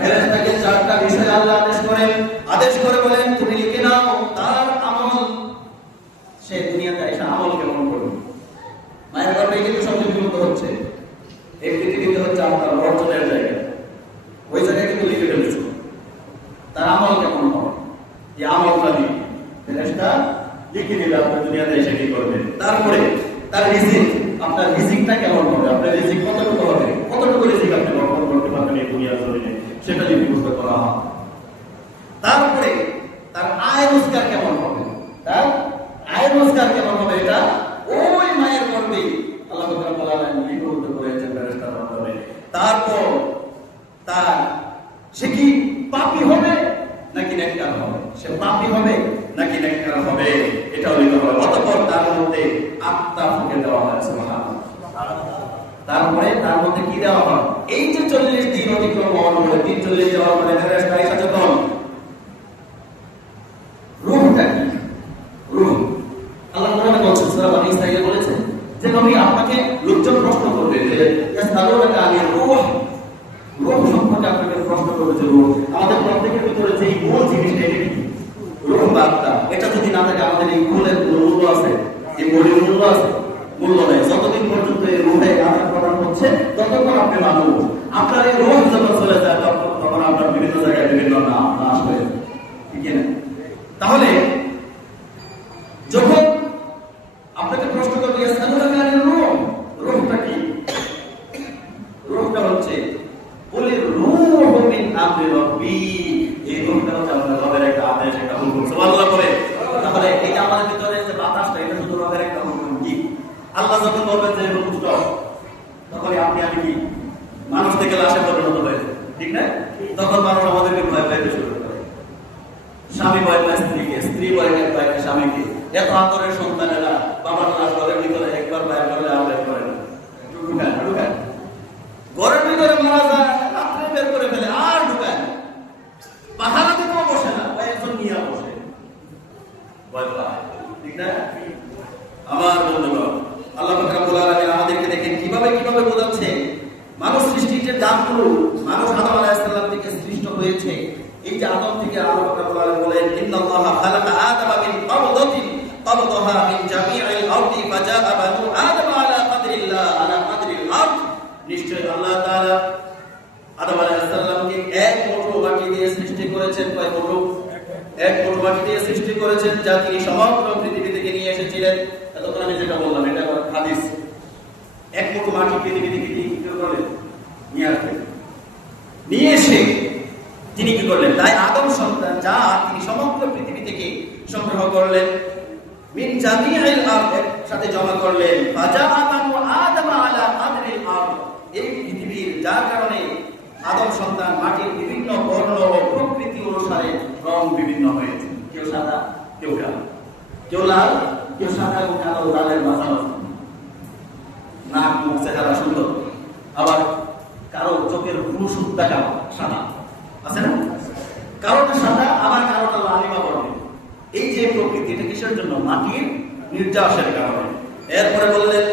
ফেরেশতাকে 4টা বিষয়ে আল্লাহ আদেশ করেন। আদেশ করে বলেন, তুমি লিখে নাও তার আমল, সে দুনিয়াতে এসে আমল কেমন করবে। মায়ের গর্ভে কিন্তু সব লিপিবদ্ধ হচ্ছে। এই পৃথিবীতে হচ্ছে আপনার অর্জনের জায়গা, ওই জায়গায় কিন্তু লিখে ফেলেছে তার আমল কেমন হবে। এই আমলটা ফেরেশতা লিখে দিলে আপনি দুনিয়াতে এসে কি করবেন। তারপরে তার রিজিক, আপনার রিজিকটা কেমন হবে, আপনার রিজিক কতটুকু হবে, কতটুকু রিজিক আপনি বর্তমান করতে পারবেন এই দুনিয়ার জমিনে, সেটা যদি বুঝতে করা হয়। তারপরে তার আয় রোজগার কেমন হবে, তার আয় রোজগার কেমন হবে, এটা ওই মায়ের গর্ভে আল্লাহ রাব্বুল আলামিন লিপিবদ্ধ করেছেন ফেরেশতার মাধ্যমে। তারপর তার সে কি পাপী হবে নাকি নেককার হবে, সে পাপী হবে নাকি নেককার হবে, এটাও লিখতে হবে। অতঃপর তার মধ্যে আত্মা ফুঁকে দেওয়া হয়, সুবহানাল্লাহ। তারপরে তার মধ্যে কি দেওয়া হয়, এই যে 40 দিন অতিক্রম হওয়ার পরে 43 যাওয়ার পরে ফেরেশতা এসে যখন রূহটা কি, রূহ আল্লাহ কোরআনে বলেছেন, সূরা বনী ইসরাঈলে বলেছেন যে নবী আপনাকে লোকজন প্রশ্ন করবে যে ইয়াসআলুনাকা আনির রূহ, রূহ সম্পর্কে আপনাকে প্রশ্ন করবে যে রূহ, আমাদের প্রত্যেকের ভিতরে যে মূল জিনিসটা এটা কি, রূহ বা আত্মা, এটা যদি না থাকে আমাদের এই মূলের মূল্য আছে, এই বডির মূল্য আছে, মূল্য নেই। যতদিন পর্যন্ত এই রূহে আদান প্রদান হচ্ছে ততক্ষণ আপনি মানুষ, আপনার এই রূহ যখন চলে যায় তখন আপনার বিভিন্ন জায়গায় বিভিন্ন নাম আসবে, ঠিক না? তাহলে যখন আপনাকে প্রশ্ন করবে ইয়াসআলুনাকা আনির রূহ, রূহটা কি, রূহটা হচ্ছে কুলির রূহু মিন আমরি রাব্বি, এই রূহটা হচ্ছে আপনার রবের একটা আদেশ, একটা হুকুম, সুবহানাল্লাহ করে। তাহলে এই যে আমাদের ভিতরে যে বাতাসটা, এটা শুধু রবের একটা হুকুম। কি আল্লাহ যখন বলবেন যে হুকুম স্টপ, তখন আপনি আমি কি মানুষ থেকে লাশে পরিণত হয়েছে, ঠিক না? তখন মানুষ আমাদেরকে ভয় পাইতে শুরু করে, স্বামী ভয় পায় স্ত্রীকে, স্ত্রী ভয় পায় স্বামীকে। এত আদরের সন্তানেরা বাবার লাশ ঘরের ভিতরে একবার বাইর করলে আর বের করে না, ঢুকায় ঢুকায় ঘরের ভিতরে মারা যায়, রাত্রে বের করে ফেলে আর ঢুকায়, পাহারা দিতেও বসে না, একজন নিয়ে বসে ভয় পায়, ঠিক না? আমার বন্ধুগণ, আল্লাহ পাক রব্বুল আলামিন আমাদেরকে দেখেন কিভাবে কিভাবে বোঝাচ্ছে মানুষ সৃষ্টির যে দামগুলো, মানুষ আদম আলাইহিস সালাম থেকে সৃষ্ট হয়েছে। এই যে আদম থেকে আল্লাহ পাক রব্বুল আলামিন বলেন ইন্নাল্লাহা খালাকা আদামা মিন ক্বাবদাতিন ক্বাবদাহা মিন জামিইল আরদি ফাজাআ বানু আদম আলা কদরিল্লাহ আলা কদরিল আরদ, নিশ্চয় আল্লাহ তাআলা আদম আলাইহিস সালামকে এক মুঠো মাটি দিয়ে সৃষ্টি করেছেন। কয় মুঠো? এক মুঠো মাটি দিয়ে সৃষ্টি করেছেন, যা তিনি সমগ্র পৃথিবী থেকে নিয়ে এসেছিলেন। এতক্ষণ আমি যেটা বললাম এটা হাদিস। এক মুঠো মাটি পৃথিবী থেকে কি করলেন? নিয়ে আসলেন, নিয়ে এসে তিনি কি করলেন? তাই আদম সন্তান যা তিনি সমগ্র পৃথিবী থেকে সংগ্রহ করলেন, মিন জামিইল আরদ সাথে জমা করলেন, ফাজাআ বানু আদম আলা কদরিল আরদ, এই পৃথিবীর যার কারণে আদম সন্তান মাটির বিভিন্ন বর্ণ ও প্রকৃতি অনুসারে রং বিভিন্ন হয়েছে। কেউ সাদা, কেউ কালো, কেউ লাল, কেউ সাদা এবং কালো, লালের মাঝামাঝি, নাক মুখ চেহারা সুন্দর, আবার কারো চোখের ফুলসুদ্ধা কালো সাদা আছে না, কারোটা সাদা আবার কারোটা লালিমা বর্ণের। এই যে প্রকৃতি, এটা কিসের জন্য? মাটির নির্যাসের কারণে। এরপরে বললেন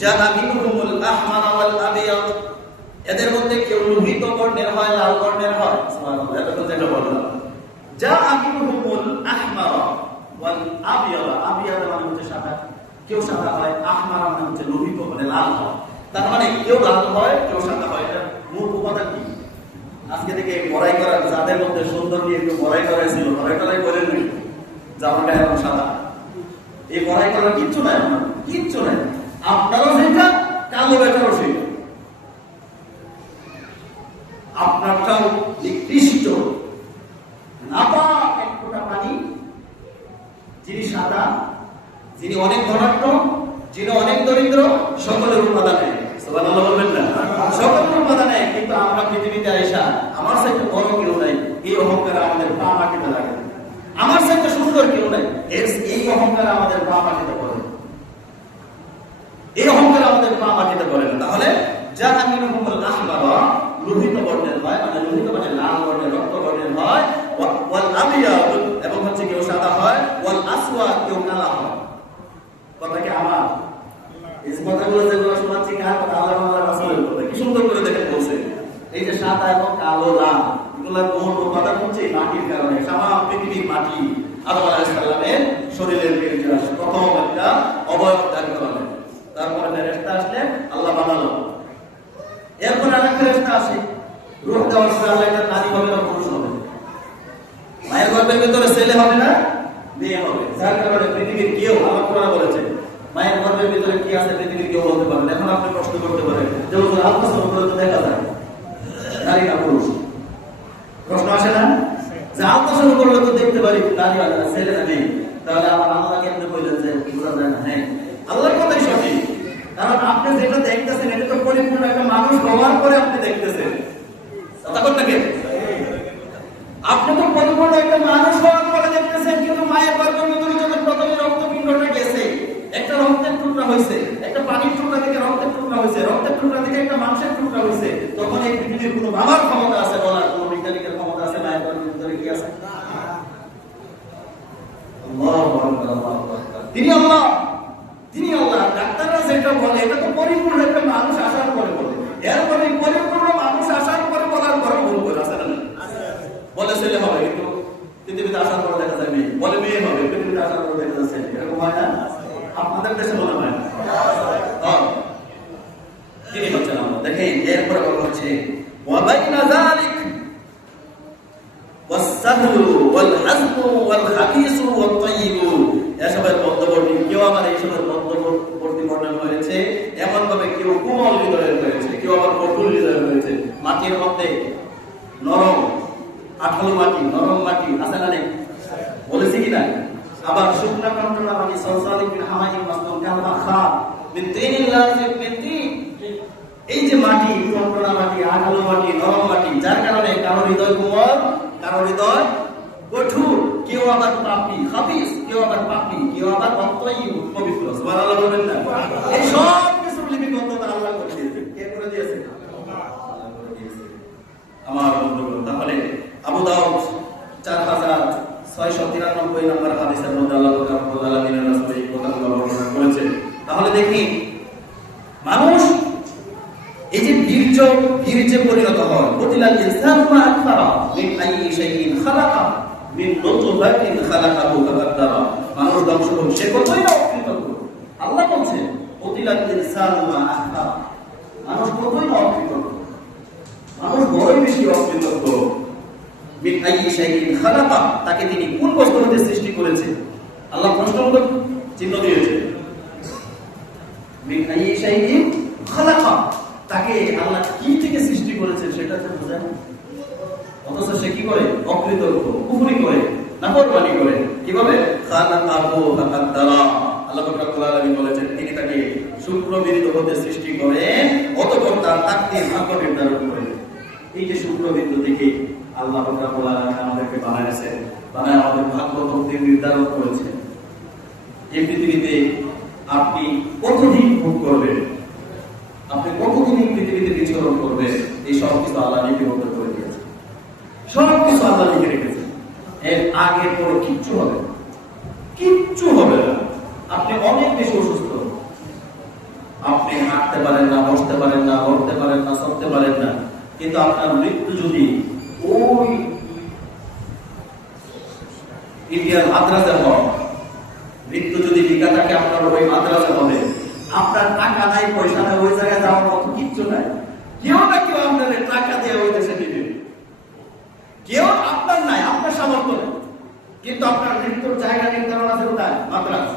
জাআ মিনহুমুল আহমার ওয়াল আবিয়াদ, এদের মধ্যে কেউ লোহিত বর্ণের হয়, লাল বর্ণের হয়। সুবহানাল্লাহ, এটা তো যেটা বললাম, জাআ মিনহুমুল আহমার ওয়াল আবিয়াদ, আবিয়াদ মানে হচ্ছে সাদা, কেউ সাদা হয়, আহমার মানে হচ্ছে লোহিত মানে লাল হয়। তার মানে কেউ লাল হয়, কেউ সাদা হয়। এটা মূল উপাদান কি? আজকে থেকে বড়াই করা, যাদের মধ্যে সুন্দর নিয়ে একটু বড়াই করা ছিল, বড়াই করাই বলেন নাই জামাটা এখন সাদা, এই বড়াই করার কিচ্ছু নাই, আপনার কিচ্ছু নাই। আপনারও সেটা, কালো বেটারও সেটা, আপনারটাও নিকৃষ্ট নাপাক এক ফোঁটা পানি, যিনি সাদা, যিনি অনেক ধনাঢ্য, যিনি অনেক দরিদ্র, সকলের উপাদানে, সুবহানাল্লাহ বলবেন না? সকলের উপাদানে। কিন্তু আমরা পৃথিবীতে আইসা আমার সাথে বড় কেউ নাই, এই অহংকার আমাদের পা মাটিতে লাগে। আমার সাথে সুন্দর কেউ নাই, এই অহংকার আমাদের পা মাটিতে পড়ে, এই অহংকার আমাদের পা মাটিতে পড়ে না। তাহলে জাআ মিনহুমুল আহমার, লোহিত বর্ণের হয়, মানে লোহিত মানে লাল বর্ণের, রক্ত বর্ণের হয়, ওয়াল আবিয়াদ এবং হচ্ছে কেউ সাদা হয়, ওয়াল আসওয়াদ কেউ কালো হয়। কথা কি আমার? এই কথাগুলো যেগুলো শোনাচ্ছি কার কথা? আল্লাহ রাসূলের কথা। কি সুন্দর করে দেখে বলছে, এই যে সাদা এবং কালো, লাল, এগুলোর মূল উপাদান হচ্ছে মাটির কারণে। সারা পৃথিবীর মাটি আদম আলাইহিস সালামের শরীরের নির্যাস, প্রথম একটা অবয়ব দান করালেন। তারপরে ফেরেশতা আসলেন, আল্লাহ বানালো। এরপর আরেক ফেরেশতা আসে, রূহ দেওয়ার পরে আল্লাহ একটা নারী হবে না পুরুষ হবে, মায়ের গর্ভের ভিতরে ছেলে হবে না মেয়ে হবে। যার কারণে পৃথিবীর কেউ, আল্লাহ কোরআনে বলেছে, মায়ের গর্ভের ভিতরে ভিতরে কি আছে পৃথিবীর কেউ বলতে পারেন। এখন আপনি প্রশ্ন করতে পারেন যে হুজুর আল্ট্রাসাউন্ড করে তো দেখা যায় নারী না পুরুষ, প্রশ্ন আসে না যে আল্ট্রাসাউন্ড করলে তো দেখতে পারি নারী ছেলে না মেয়ে, তাহলে আমার আল্লাহ কেমনে বললেন যে বোঝা যায় না? হ্যাঁ, আল্লাহর কথাই সঠিক, কারণ আপনি যেটা দেখতেছেন এটা তো পরিপূর্ণ একটা মানুষ হওয়ার পরে আপনি দেখতেছেন। তখন নাকি আপনি তো পরিপূর্ণ একটা মানুষ হওয়ার পরে দেখতেছেন, কিন্তু মায়ের গর্ভের ভিতরে যখন প্রথমে রক্তপিণ্ডটা গেছে, একটা রক্তের টুকরা হয়েছে, একটা পানির টুকরা থেকে রক্তের টুকরা হয়েছে, রক্তের টুকরা থেকে একটা মাংসের টুকরা হয়েছে, তখন এই পৃথিবীর কোনো বাবার ক্ষমতা আছে বলার, কোনো বৈজ্ঞানিকের ক্ষমতা আছে মায়ের গর্ভের ভিতরে কি আছে? তিনি আল্লাহ, তিনি আল্লাহ। ডাক্তাররা যেটা বলে এটা তো পরিপূর্ণ একটা মানুষ আসার পরে বলে, এরপরে পরিপূর্ণ মানুষ আসার পরে বলার পরে ভুল করে আছে না? বলে ছেলে হবে কিন্তু পৃথিবীতে আসার পর দেখা যায় মেয়ে, বলে মেয়ে হবে পৃথিবীতে আসার পর দেখা যাচ্ছে এরকম হয় না? আপনাদের দেশে মনে হয় না? তিনি হচ্ছেন আল্লাহ। দেখেন এরপরে বলা হচ্ছে ওয়াবাইনা যালিক ওয়াসসাহলু ওয়াল হাজমু ওয়াল খাবিসু ওয়াত তাইয়িবু, এসবের মধ্যবর্তী কেউ আবার এইসবের মধ্যবর্তী বর্ণনা হয়েছে এমন ভাবে, কেউ কোমল হৃদয়ের হয়েছে, কেউ আবার কঠোর হৃদয়ের হয়েছে। মাটির মধ্যে নরম আঠালো মাটি, নরম মাটি আছে না নেই বলেছি কিনা? আবার শুকনা কন্ট্রোলা মাটি সলসালিক বিন হামাইন মাসনুন কামা খা বিন তিনিল লাযিক বিন তিন, এই যে মাটি কন্ট্রোলা মাটি, আঠালো মাটি, নরম মাটি, যার কারণে কারো হৃদয় কোমল, কারো হৃদয় কঠোর, কেউ আবার পাপী খাবিস, কেউ আবার পাপী, কেউ আবার অতয়িব পবিত্র। সুবহানাল্লাহ বলবেন না? এই সব কিছু লিপিবদ্ধতা আল্লাহ করে দিয়েছেন। কে করে দিয়েছেন? আল্লাহ করে দিয়েছেন। আমার বন্ধুগণ, তাহলে আবু দাউদ 4693 নম্বর হাদিসের মধ্যে আল্লাহ রাব্বুল আলামিনের রাসূল এই কথাগুলো বর্ণনা করেছেন। তাহলে দেখি মানুষ এই যে বীর্যে পরিণত হয়, কতিলাল ইনসানু মা আকফারা মিন আইয়ি শাইইন খালাকা মিন নুতফাতিন খালাকাহু ফাকাদ্দারা, মানুষ ধ্বংস হবে সে কতই না অকৃতজ্ঞ। আল্লাহ বলছেন কতিলাল ইনসানু মা আকফারা, মানুষ কতই না অকৃতজ্ঞ, মানুষ বড়ই বেশি অকৃতজ্ঞ। মিন আইয়ি শাইইন খালাকা, তাকে তিনি কোন বস্তু হতে সৃষ্টি করেছেন? আল্লাহ প্রশ্নবোধক চিহ্ন দিয়েছে। মিন আইয়ি শাইইন খালাকা, তাকে আল্লাহ কি থেকে সৃষ্টি করেছেন সেটা তো বোঝা না, অথচ সে কি করে? অকৃতজ্ঞ, কুফরি করে, নাফরমানি করে। কিভাবে? খালাকাহু ফাকাদ্দারা, আল্লাহ রাব্বুল আলামিন বলেছেন তিনি তাকে শুক্রবীর্য হতে সৃষ্টি করেন, অতঃপর তার তাকদীর ভাগ্য নির্ধারণ করেন। এই যে শুক্রবীর্য থেকে আল্লাহ রাব্বুল আলামিন আমাদেরকে বানাইছেন, বানায় আমাদের ভাগ্য তকদীর নির্ধারণ করেছেন। এই পৃথিবীতে আপনি কতদিন ভোগ করবেন, আপনি কতদিন এই পৃথিবীতে বিচরণ করবেন, এই সব কিছু আল্লাহ লিপিবদ্ধ করে দিয়েছে, সব কিছু আল্লাহ লিখে রেখেছে। এর আগে পরে কিচ্ছু হবে না, কিচ্ছু হবে না। আপনি অনেক বেশি অসুস্থ, আপনি হাঁটতে পারেন না, বসতে পারেন না, লড়তে পারেন না, চলতে পারেন না, কিন্তু আপনার মৃত্যু যদি ওই ইন্ডিয়ার মাদ্রাসে হয়, মৃত্যু যদি লিখা থাকে আপনার ওই মাদ্রাসে হবে, আপনার টাকা নাই, পয়সা নাই, ওই জায়গায় যাওয়ার মতো কিচ্ছু নাই, কেউ না কেউ আপনার টাকা দিয়ে ওই দেশে দিবে, কেউ আপনার নাই, আপনার সামর্থ্য নেই, কিন্তু আপনার মৃত্যুর জায়গা নির্ধারণ আছে কোথায়? মাদ্রাস।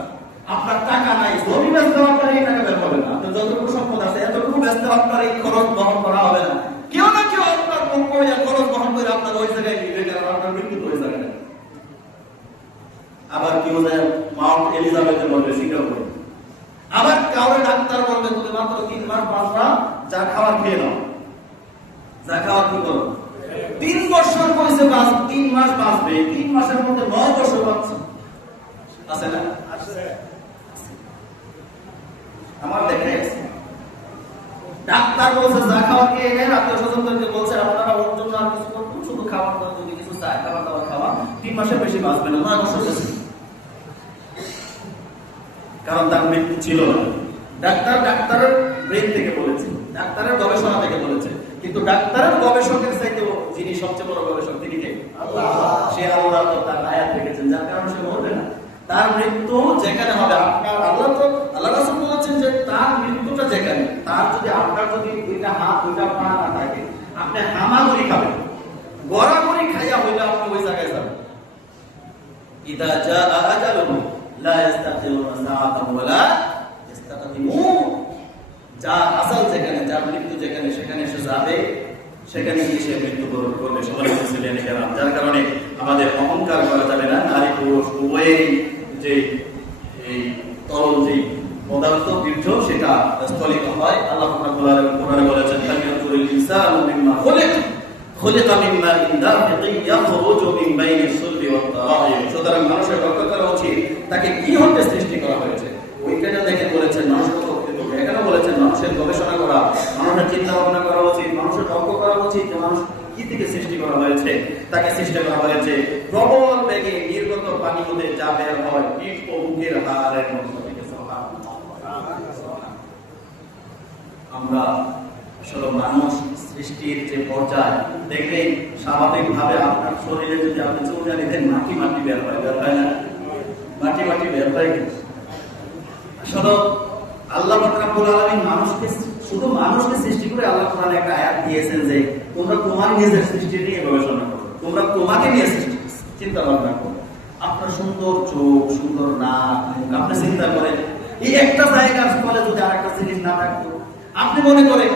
আপনার টাকা নাই, জমি বেচতে আপনার এই টাকা বের হবে না, আপনার যতটুকু সম্পদ আছে এতটুকু বেচতে আপনার এই খরচ বহন করা হবে না, কেউ না কেউ আপনার পক্ষ হয়ে খরচ বহন করে আপনার ওই জায়গায় নিবে, কারণ আপনার মৃত্যু ওই জায়গায়। আবার কেউ যায় মাউন্ট এলিজাবেথে বলবে, সিঙ্গাপুরে। আবার কাউরে ডাক্তার বলবে তুমি মাত্র 3 মাস বাঁচবা, যা খাওয়ার খেয়ে নাও, যা খাওয়ার কি করো, 3 বছর বয়সে 3 মাস বাঁচবে, 3 মাসের মধ্যে 9 বছর বাঁচছে, আছে না? আমার দেখা গেছে ডাক্তার বলছে যা খাওয়ার খেয়ে নেন, আত্মীয় স্বজনদেরকে বলছে আপনারা ওর জন্য আর কিছু করুন, শুধু খাওয়ার দাওয়া, যদি কিছু চায় খাবার দাবার খাওয়া, 3 মাসের বেশি বাঁচবে না, 9 বছর গেছে, কারণ তার মৃত্যু ছিল না। ডাক্তারের ব্রেন থেকে বলেছে, ডাক্তারের গবেষণা থেকে বলেছে, কিন্তু ডাক্তারের গবেষকের চাইতেও যিনি সবচেয়ে বড় গবেষক তিনি কে? আল্লাহ। সে আল্লাহ তো তার আয়াত রেখেছেন, যার কারণে সে মরবে না, তার মৃত্যু যেখানে হবে। আপনার আল্লাহ রাসূল বলেছেন যে তার মৃত্যুটা যেখানে, তার যদি আপনার যদি 2টা হাত 2টা পা না থাকে, আপনি হামাগুড়ি খাবেন, গড়াগড়ি খাইয়া হইলে আপনি ওই জায়গায় যাবেন। ইদা জাআ আজালুহু লা ইস্তাখিরুনা সাআতান ওয়া লা ইস্তাকদিমুন, যার আসল যেখানে, যার মৃত্যু যেখানে, সেখানে সে যাবে, সেখানে গিয়ে সে মৃত্যুবরণ করবে। সবাই ছিলেন কেরাম। যার কারণে আমাদের অহংকার করা যাবে না। নারী পুরুষ উভয়েই যে এই তরল যে পদার্থ বীর্য সেটা স্থলিত হয়। আল্লাহ রাব্বুল আলামিন কোরআনে বলেছেন, "ফালিয়ানজুরিল ইনসানু মিম্মা খুলিকা মিম্মা দাফিকিন ইয়াখরুজু মিন বাইনিস সুলবি ওয়াত তারাইব।" সুতরাং মানুষের লক্ষ্য করা উচিত তাকে কি হতে সৃষ্টি করা হয়েছে। ওইখানে দেখে বলেছেন মানুষ কত কৃতজ্ঞ। এখানে বলেছেন মানুষের গবেষণা করা, মানুষের চিন্তা ভাবনা করা উচিত, মানুষের লক্ষ্য করা উচিত যে মানুষ কি থেকে সৃষ্টি করা হয়েছে। তাকে সৃষ্টি করা হয়েছে প্রবল বেগে নির্গত পানি হতে যা বের হয় পিঠ ও বুকের হাড়ের মধ্যে থেকে। আমরা আসলে মানুষ সৃষ্টির যে পর্যায় দেখলে স্বাভাবিক ভাবে আপনার শরীরে যদি আপনি চুলকানি দেন মাটি মাটি বের হয় না? মাটি মাটি বের হয়। আসলে আল্লাহ রাব্বুল আলামিন মানুষকে শুধু মানুষকে সৃষ্টি করে আল্লাহ কোরআনে একটা আয়াত দিয়েছেন যে তোমরা তোমার নিজের সৃষ্টি নিয়ে গবেষণা করো, তোমরা তোমাকে নিয়ে সৃষ্টি চিন্তা ভাবনা করো। আপনার সুন্দর চোখ, সুন্দর নাক, আপনি চিন্তা করেন এই একটা জায়গার ফলে যদি আরেকটা জিনিস না থাকতো। আপনি মনে করেন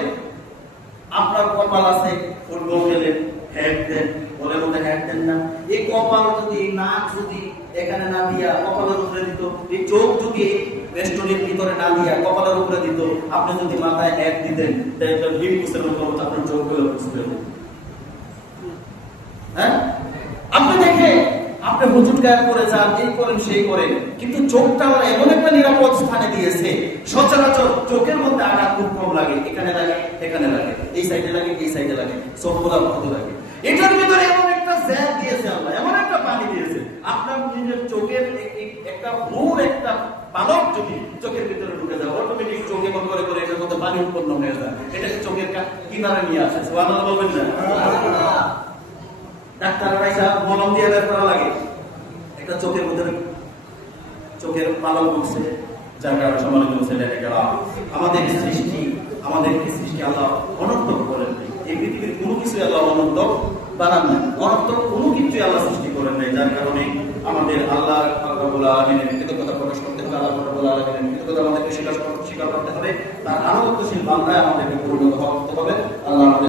আপনার কপাল আছে, ফুটবল খেলেন, হেড দেন, বলের মধ্যে হেড দেন না। এই কপাল যদি, এই নাক যদি এখানে না দিয়া কপালের উপরে দিত, এই চোখ যদি বেষ্টনীর ভিতরে না দিয়া কপালের উপরে দিত, আপনি যদি মাথায় হেড দিতেন তাহলে ডিম কুসের মতো আপনার চোখগুলো বুঝতে হবে। হ্যাঁ, আপনি দেখে আপনি হুজুট গায়ে পড়ে যান, এই করেন সেই করেন, কিন্তু চোখটা আমরা এমন একটা নিরাপদ স্থানে দিয়েছে। সচরাচর চোখের মধ্যে আঘাত খুব কম লাগে, এখানে লাগে, এখানে লাগে, এই সাইডে লাগে, এই সাইডে লাগে, চোখগুলা বন্ধ লাগে। এটার ভিতরে এমন একটা জ্যাব দিয়েছে আল্লাহ, এমন একটা পানি দিয়েছে। আপনার নিজের চোখের একটা ভুল একটা পালক যদি চোখের ভিতরে ঢুকে যায়, অটোমেটিক চোখে বন্ধ করে করে এটার মধ্যে পানি উৎপন্ন হয়ে যায়। এটাকে চোখের কিনারে নিয়ে আসে। সুবহানাল্লাহ বলবেন না? ডাক্তাররা এসে মলম দিয়ে বের করা লাগে, একটা চোখের মধ্যে চোখের পালক বসে, যার কারণে সমালোচনা ছেলে আমাদের সৃষ্টি আল্লাহ অনর্থক করেন নাই। এই পৃথিবীর কোনো কিছু আল্লাহ অনর্থক বানান নাই, অনর্থক কোনো কিছু আল্লাহ সৃষ্টি করেন নাই। যার কারণে আমাদের আল্লাহ রাব্বুল আলামিনের কৃতজ্ঞতা প্রকাশ করতে হবে। আল্লাহ রাব্বুল আলামিনের কৃতজ্ঞতা আমাদেরকে স্বীকার করতে হবে। তার আনুগত্যশীল বান্দায় আমাদেরকে পরিণত হতে হবে। আল্লাহ